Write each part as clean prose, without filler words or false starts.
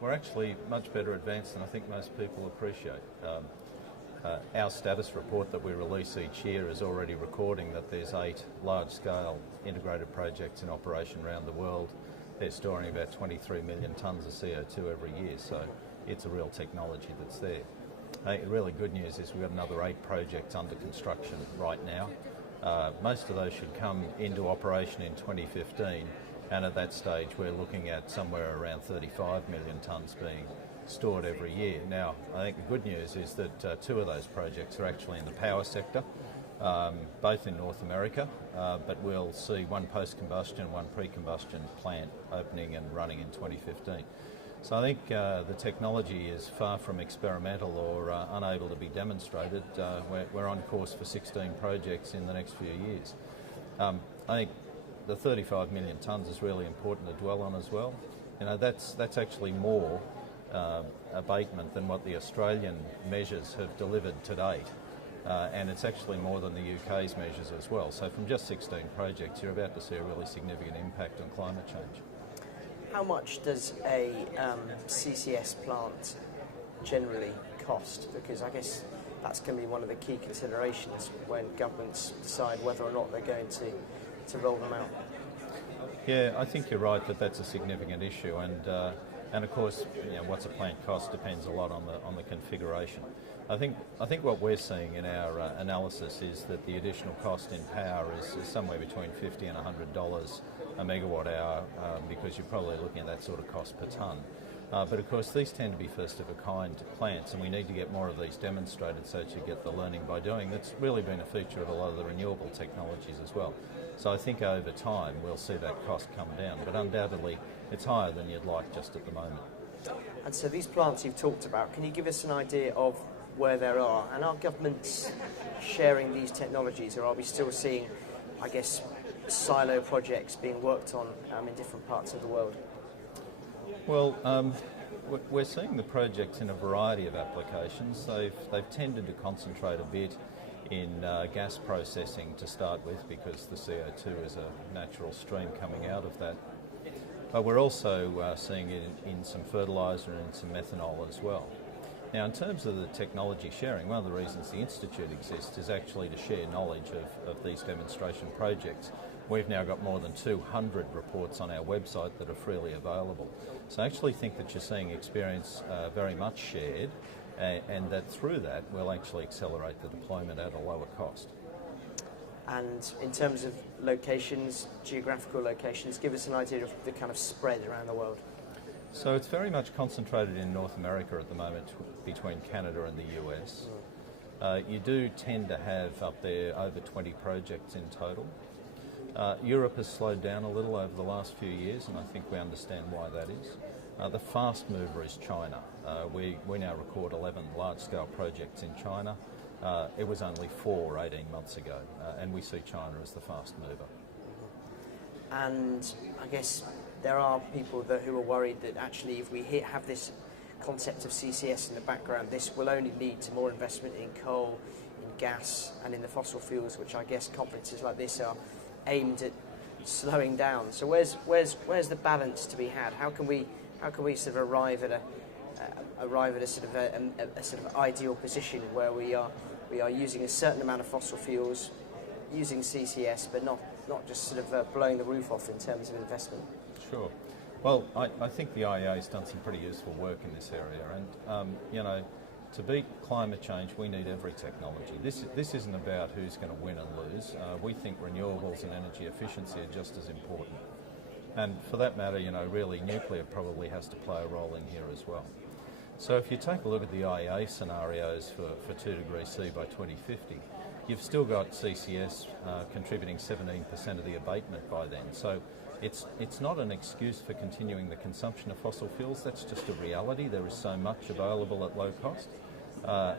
We're actually much better advanced than I think most people appreciate. Our status report that we release each year is already recording that there's 8 large-scale integrated projects in operation around the world. They're storing about 23 million tonnes of CO2 every year, so it's a real technology that's there. The really good news is we've got another 8 projects under construction right now. Most of those should come into operation in 2015, and at that stage we're looking at somewhere around 35 million tonnes being stored every year. Now, I think the good news is that 2 of those projects are actually in the power sector, both in North America, but we'll see one post-combustion, one pre-combustion plant opening and running in 2015. So I think the technology is far from experimental or unable to be demonstrated. We're on course for 16 projects in the next few years. I think the 35 million tonnes is really important to dwell on as well. You know, that's actually more abatement than what the Australian measures have delivered to date, and it's actually more than the UK's measures as well. So from just 16 projects, you're about to see a really significant impact on climate change. How much does a CCS plant generally cost? Because I guess that's going to be one of the key considerations when governments decide whether or not they're going to roll them out. Yeah, I think you're right that that's a significant issue, and of course, you know, what's a plant cost depends a lot on the configuration. I think what we're seeing in our analysis is that the additional cost in power is somewhere between $50 and $100 a megawatt hour, because you're probably looking at that sort of cost per tonne. But of course, these tend to be first of a kind plants, and we need to get more of these demonstrated so that you get the learning by doing. That's really been a feature of a lot of the renewable technologies as well. So I think over time we'll see that cost come down, but undoubtedly it's higher than you'd like just at the moment. And so these plants you've talked about, can you give us an idea of where there are? And are governments sharing these technologies, or are we still seeing, I guess, silo projects being worked on in different parts of the world? Well, we're seeing the projects in a variety of applications. They've tended to concentrate a bit in gas processing to start with, because the CO2 is a natural stream coming out of that. But we're also seeing it in some fertiliser and some methanol as well. Now, in terms of the technology sharing, one of the reasons the Institute exists is actually to share knowledge of these demonstration projects. We've now got more than 200 reports on our website that are freely available. So I actually think that you're seeing experience very much shared, and that through that we'll actually accelerate the deployment at a lower cost. And in terms of locations, geographical locations, give us an idea of the kind of spread around the world. So it's very much concentrated in North America at the moment, between Canada and the US. You do tend to have up there over 20 projects in total. Europe has slowed down a little over the last few years, and I think we understand why that is. The fast mover is China. We now record 11 large-scale projects in China. It was only 4 18 months ago, and we see China as the fast mover. And I guess there are people who are worried that actually if we have this concept of CCS in the background, this will only lead to more investment in coal, in gas and in the fossil fuels, which I guess conferences like this are aimed at slowing down. So where's the balance to be had? How can we sort of arrive at a sort of ideal position where we are using a certain amount of fossil fuels, using CCS, but not just sort of blowing the roof off in terms of investment? Sure. Well, I think the IEA has done some pretty useful work in this area, and you know, to beat climate change, we need every technology. This isn't about who's going to win and lose. We think renewables and energy efficiency are just as important. And for that matter, you know, really nuclear probably has to play a role in here as well. So if you take a look at the IEA scenarios for 2 degrees C by 2050, you've still got CCS contributing 17% of the abatement by then. So it's not an excuse for continuing the consumption of fossil fuels. That's just a reality. There is so much available at low cost.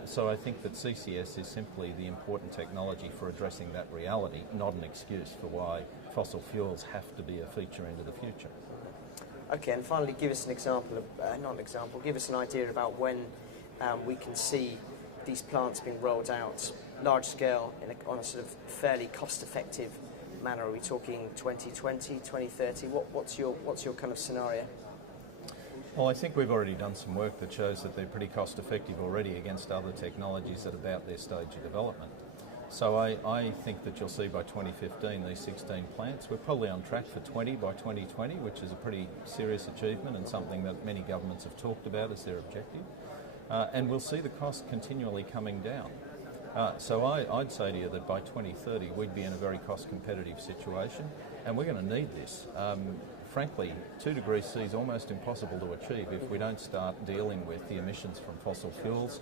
So I think that CCS is simply the important technology for addressing that reality, not an excuse for why fossil fuels have to be a feature into the future. Okay, and finally, give us an example of, give us an idea about when we can see these plants being rolled out large scale on a sort of fairly cost-effective manner. Are we talking 2020, 2030? What's your kind of scenario? Well, I think we've already done some work that shows that they're pretty cost effective already against other technologies at about their stage of development. So I think that you'll see by 2015 these 16 plants. We're probably on track for 20 by 2020, which is a pretty serious achievement and something that many governments have talked about as their objective. And we'll see the cost continually coming down. So I'd say to you that by 2030 we'd be in a very cost competitive situation, and we're going to need this. Frankly, 2 degrees C is almost impossible to achieve if we don't start dealing with the emissions from fossil fuels.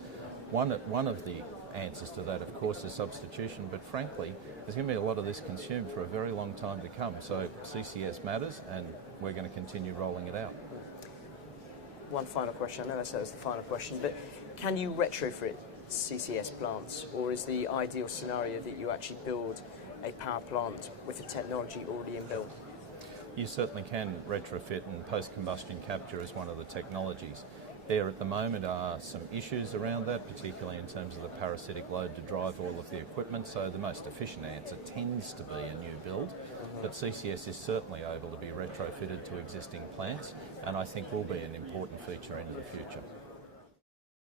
One of the answers to that, of course, is substitution, but frankly, there's going to be a lot of this consumed for a very long time to come. So CCS matters, and we're going to continue rolling it out. One final question. I know that was the final question, but can you retrofit CCS plants, or is the ideal scenario that you actually build a power plant with the technology already inbuilt? You certainly can retrofit, and post-combustion capture is one of the technologies. There at the moment are some issues around that, particularly in terms of the parasitic load to drive all of the equipment, so the most efficient answer tends to be a new build, but CCS is certainly able to be retrofitted to existing plants, and I think will be an important feature into the future.